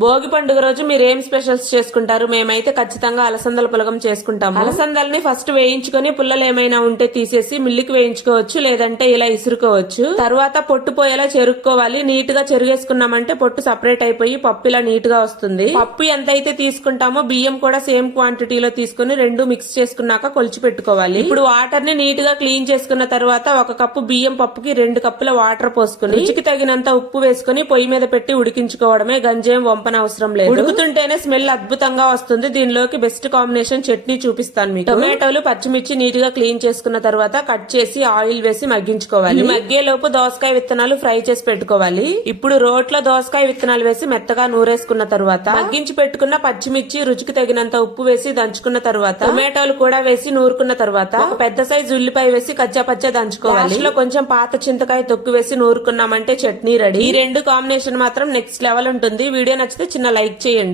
భోగి పండుగ రోజు మీరు ఏం స్పెషల్స్ చేసుకుంటారు? మేమైతే ఖచ్చితంగా అలసందల పులగం చేసుకుంటాము. అలసందల్ని ఫస్ట్ వేయించుకొని పుల్లలు ఏమైనా ఉంటే తీసేసి మిల్లికి వేయించుకోవచ్చు లేదంటే ఇలా ఇసురుకోవచ్చు. తర్వాత పొట్టు పోయేలా చెరుక్కోవాలి. నీట్గా చెరుగేసుకున్నామంటే పొట్టు సపరేట్ అయిపోయి పప్పు ఇలా నీట్గా వస్తుంది. పప్పు ఎంత అయితే తీసుకుంటామో బియ్యం కూడా సేమ్ క్వాంటిటీలో తీసుకుని రెండు మిక్స్ చేసుకున్నాక కొలిచి పెట్టుకోవాలి. ఇప్పుడు వాటర్ని నీట్గా క్లీన్ చేసుకున్న తర్వాత ఒక కప్పు బియ్యం పప్పుకి రెండు కప్పుల వాటర్ పోసుకుని రుచికి తగినంత ఉప్పు వేసుకుని పొయ్యి మీద పెట్టి ఉడికించుకోవడమే గంజేం వంపన అవసరం లేదు. ఉడుకుతుంటేనే స్మెల్ అద్భుతంగా వస్తుంది. దీనిలోకి బెస్ట్ కాంబినేషన్ చట్నీ చూపిస్తాను మీకు. టొమాటోలు పచ్చిమిర్చి నీట్గా క్లీన్ చేసుకున్న తర్వాత కట్ చేసి ఆయిల్ వేసి మగ్గించుకోవాలి. మగ్గేలోపు దోసకాయ విత్తనాలు ఫ్రై చేసి పెట్టుకోవాలి. ఇప్పుడు రోట్లో దోసకాయ విత్తనాలు వేసి మెత్తగా నూరేసుకున్న తర్వాత మగ్గించి పెట్టుకున్న పచ్చిమిర్చి రుచికి తగినంత ఉప్పు వేసి దంచుకున్న తర్వాత టొమాటోలు కూడా వేసి నూరుకున్న తర్వాత ఒక పెద్ద సైజు ఉల్లిపాయ వేసి కచ్చా పచ్చా దంచుకోవాలి. లో కొంచెం పాత చింతకాయ తొక్కు వేసి నూరుకున్నామంటే చట్నీ రెడీ. ఈ రెండు కాంబినేషన్ మాత్రం నెక్స్ట్ లెవెల్ ఉంటుంది. వీడియో నచ్చితే చిన్న లైక్ చేయండి.